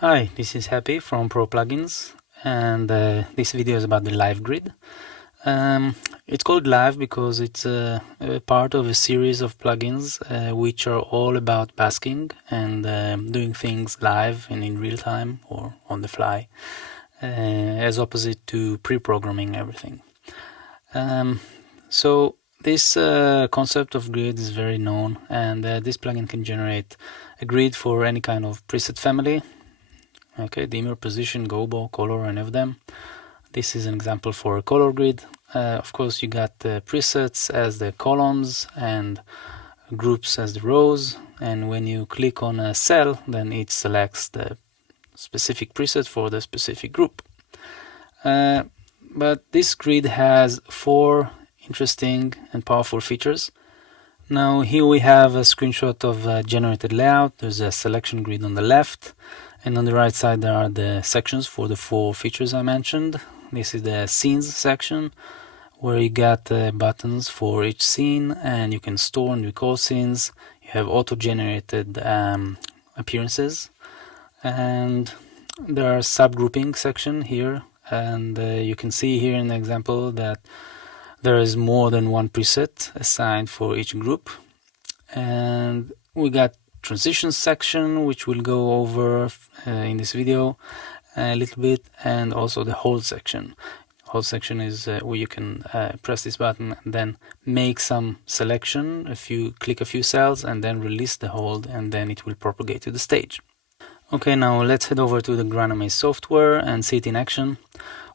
Hi, this is Happy from Pro Plugins, and this video is about the Live Grid. It's called Live because it's a part of a series of plugins which are all about basking and doing things live and in real time or on the fly, as opposite to pre-programming everything. So this concept of grid is very known, and this plugin can generate a grid for any kind of preset family. Okay, dimmer, position, gobo, color, any of them. This is an example for a color grid. Of course, you got the presets as the columns and groups as the rows. And when you click on a cell, then it selects the specific preset for the specific group. But this grid has 4 interesting and powerful features. Now here we have a screenshot of a generated layout. There's a selection grid on the left, and on the right side there are the sections for the 4 features I mentioned. This is the scenes section, where you got buttons for each scene, and you can store and recall scenes. You have auto-generated appearances, and there are subgrouping section here, and you can see here in the example that there is more than one preset assigned for each group. And we got transition section, which we'll go over in this video a little bit, and also the hold section. Hold section is where you can press this button and then make some selection, click a few cells, and then release the hold, and then it will propagate to the stage. Okay, now let's head over to the Granomaze software and see it in action.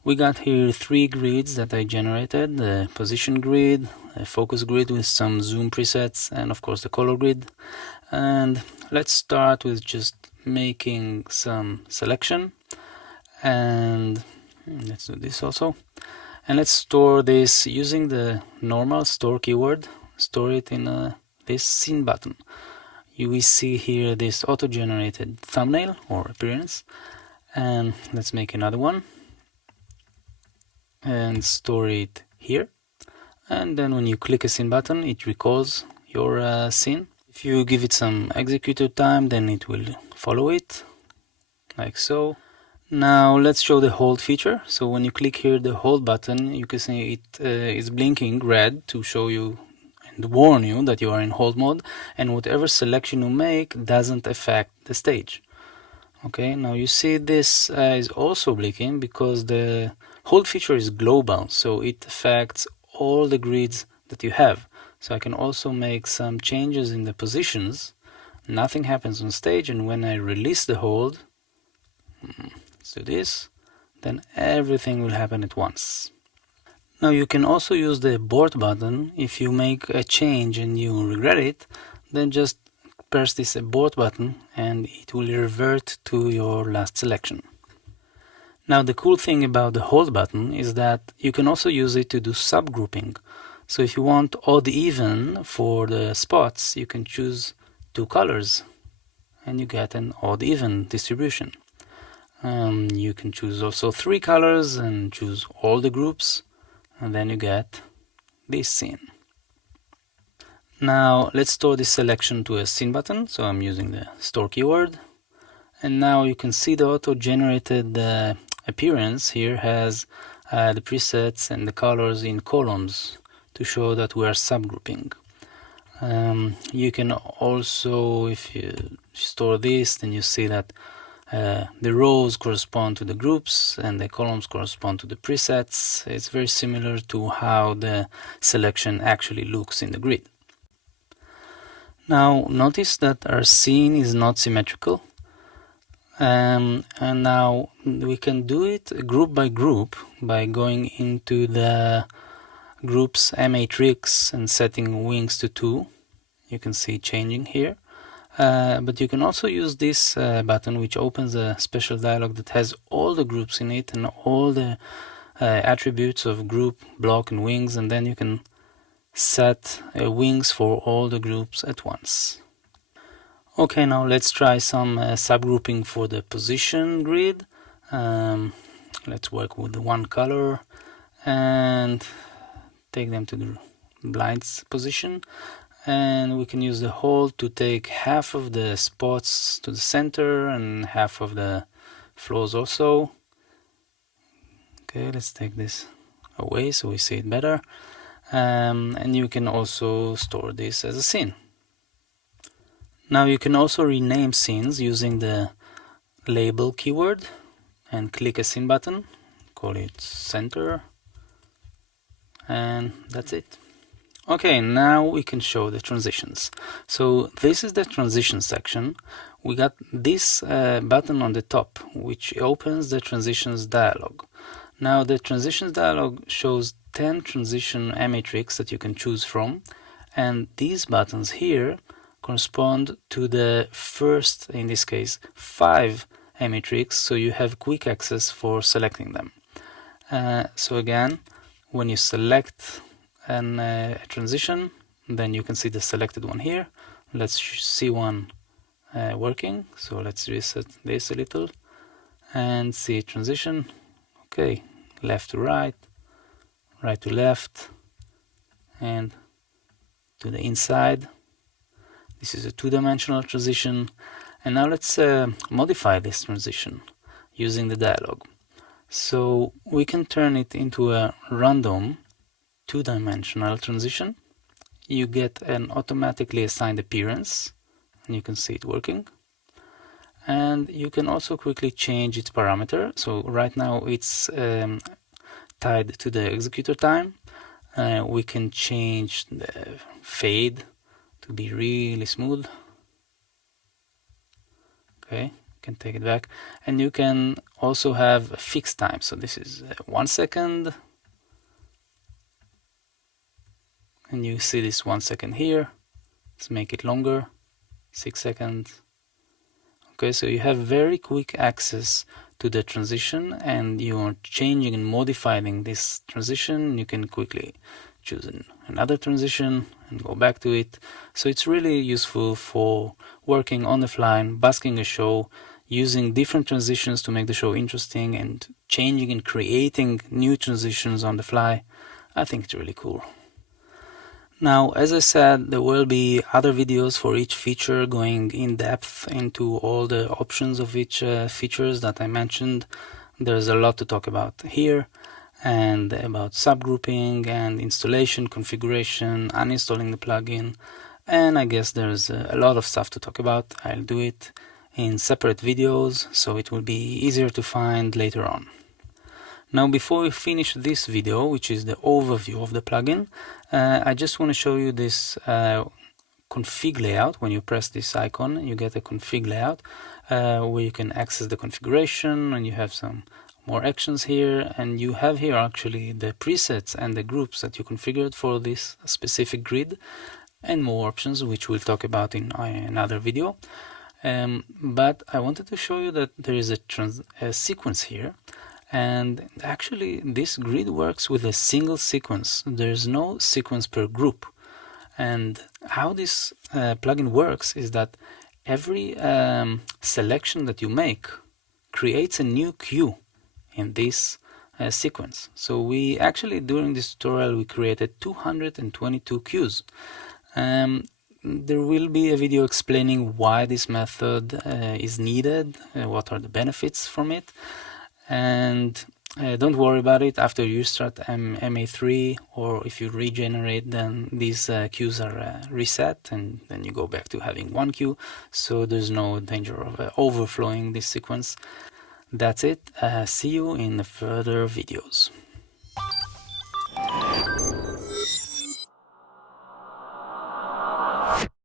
We got here 3 grids that I generated: the position grid, a focus grid with some zoom presets, and of course the color grid. And let's start with just making some selection, and let's do this also. And let's store this using the normal store keyword. Store it in this scene button. We see here this auto-generated thumbnail or appearance, and let's make another one and store it here. And then when you click a scene button, it recalls your scene. If you give it some executor time, then it will follow it, like so. Now let's show the hold feature. So when you click here the hold button, you can see it is blinking red to show you and warn you that you are in hold mode, and whatever selection you make doesn't affect the stage. Okay, now you see this is also blinking because the hold feature is global, so it affects all the grids that you have. So I can also make some changes in the positions. Nothing happens on stage, and when I release the hold, let's do this, then everything will happen at once. Now you can also use the abort button. If you make a change and you regret it, then just press this abort button and it will revert to your last selection. Now the cool thing about the hold button is that you can also use it to do subgrouping. So if you want odd even for the spots, you can choose 2 colors and you get an odd even distribution. You can choose also 3 colors and choose all the groups, and then you get this scene. Now let's store this selection to a scene button, so I'm using the store keyword. And now you can see the auto-generated appearance here has the presets and the colors in columns to show that we are subgrouping. You can also, if you store this, then you see that the rows correspond to the groups and the columns correspond to the presets. It's very similar to how the selection actually looks in the grid. Now notice that our scene is not symmetrical, and now we can do it group by group by going into the groups matrix and setting wings to 2. You can see changing here, but you can also use this button, which opens a special dialog that has all the groups in it and all the attributes of group, block, and wings, and then you can set wings for all the groups at once. Okay, now let's try some subgrouping for the position grid. Let's work with the one color and take them to the blinds position, and we can use the hold to take half of the spots to the center and half of the floors also. Okay, let's take this away so we see it better. And you can also store this as a scene. Now you can also rename scenes using the label keyword and click a scene button, call it center, and that's it. Okay, now we can show the transitions. So this is the transition section. We got this button on the top, which opens the transitions dialog. Now the transitions dialog shows 10 transition matrix that you can choose from, and these buttons here correspond to the first, in this case, 5 matrix, so you have quick access for selecting them. So again, when you select a transition, then you can see the selected one here. Let's see one working. So let's reset this a little and see transition. Okay, left to right, right to left, and to the inside. This is a two-dimensional transition. And now let's modify this transition using the dialog. So we can turn it into a random two-dimensional transition. You get an automatically assigned appearance, and you can see it working. And you can also quickly change its parameter. So right now it's tied to the executor time. We can change the fade to be really smooth. Okay, you can take it back, and you can also have a fixed time. So this is 1 second, and you see this 1 second here. Let's make it longer, 6 seconds. Okay, so you have very quick access to the transition, and you are changing and modifying this transition. You can quickly choose another transition and go back to it. So it's really useful for working on the fly, basking a show, using different transitions to make the show interesting, and changing and creating new transitions on the fly. I think it's really cool. Now, as I said, there will be other videos for each feature going in depth into all the options of each features that I mentioned. There's a lot to talk about here, and about subgrouping and installation, configuration, uninstalling the plugin, and I guess there's a lot of stuff to talk about. I'll do it in separate videos, so it will be easier to find later on. Now, before we finish this video, which is the overview of the plugin, I just want to show you this config layout. When you press this icon, you get a config layout where you can access the configuration, and you have some more actions here, and you have here actually the presets and the groups that you configured for this specific grid, and more options which we'll talk about in another video. But I wanted to show you that there is a sequence here, and actually this grid works with a single sequence. There's no sequence per group. And how this plugin works is that every selection that you make creates a new queue in this sequence. So we actually, during this tutorial, we created 222 queues. There will be a video explaining why this method is needed, what are the benefits from it, and don't worry about it. After you start MA3, or if you regenerate, then these queues are reset, and then you go back to having one queue, so there's no danger of overflowing this sequence. That's it. See you in the further videos.